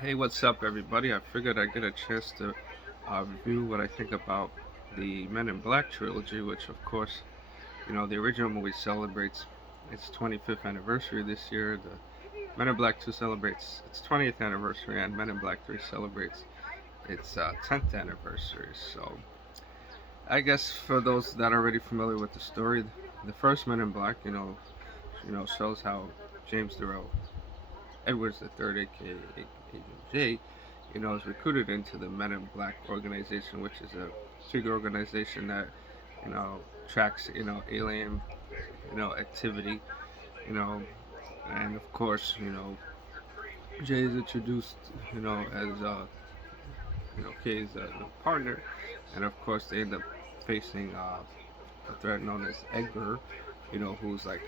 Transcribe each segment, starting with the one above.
Hey, what's up, everybody? I figured I'd get a chance to review what I think about the Men in Black trilogy, which, of course, the original movie celebrates its 25th anniversary this year. The Men in Black 2 celebrates its 20th anniversary, and Men in Black 3 celebrates its 10th anniversary. So, I guess for those that are already familiar with the story, the first Men in Black, shows how James Durrell Edwards III, aka Agent J, is recruited into the Men in Black organization, which is a secret organization that, tracks, alien, activity, you know, and of course, Jay is introduced, as, Kay's partner, and of course they end up facing a threat known as Edgar, who's like,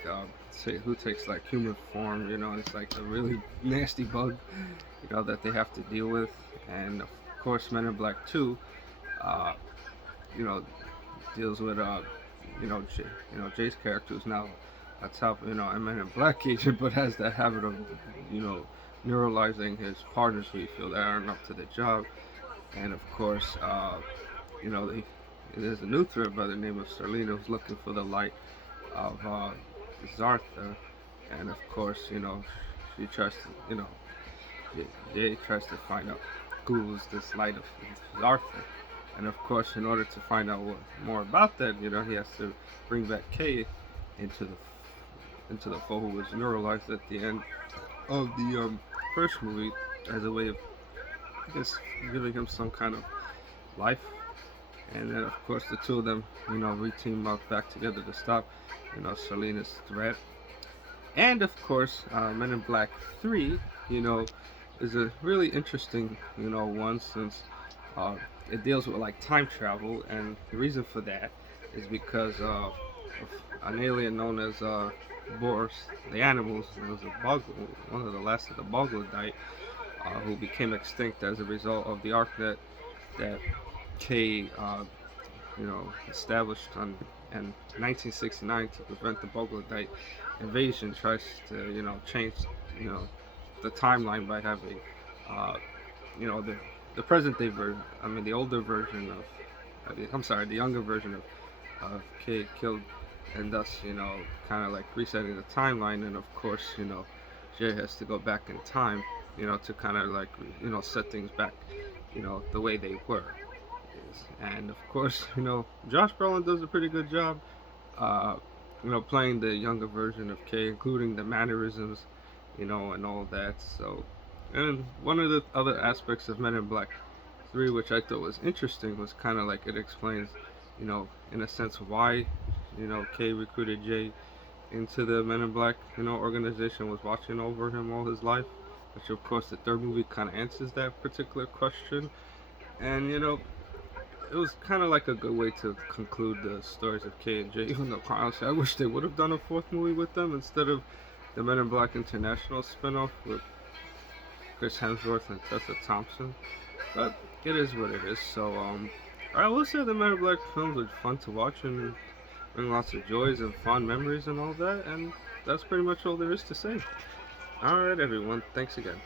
who takes like human form, and it's like a really nasty bug, that they have to deal with. And of course, Men in Black 2, uh, you know, deals with, Jay's character is now a top, a Men in Black agent, but has the habit of, you know, neuralizing his partners who you feel that aren't up to the job. And of course, there's a new threat by the name of Serlina who's looking for the light of Zartha, and of course, she tries to, Jay tries to find out who's this light of Zartha, and of course, in order to find out more about that, he has to bring back Kay into the fold, who was neuralized at the end of the first movie as a way of, I guess, giving him some kind of life. And then, of course, the two of them, we team up back together to stop, Selena's threat. And of course, Men in Black 3, is a really interesting, one, since it deals with like time travel, and the reason for that is because of an alien known as Boris, the animals. It was a one of the last of the Boglodyte, who became extinct as a result of the ArcNet that K, established in 1969 to prevent the Boglodyte invasion. Tries to, change, the timeline by having, uh, the present day version. I mean, the older version of, I'm sorry, the younger version of K killed, and thus, kind of like resetting the timeline. And of course, Jay has to go back in time, to kind of like, set things back, the way they were. And of course, Josh Brolin does a pretty good job, uh, playing the younger version of Kay, including the mannerisms, and all that. So, and one of the other aspects of Men in Black 3, which I thought was interesting, was kind of like it explains, in a sense, why, Kay recruited Jay into the Men in Black, organization, was watching over him all his life, which of course the third movie kind of answers that particular question. And, it was kind of like a good way to conclude the stories of K and J. Even though, honestly, I wish they would have done a fourth movie with them instead of the Men in Black International spinoff with Chris Hemsworth and Tessa Thompson. But it is what it is. So, I will say the Men in Black films are fun to watch and bring lots of joys and fond memories and all that. And that's pretty much all there is to say. Alright, everyone. Thanks again.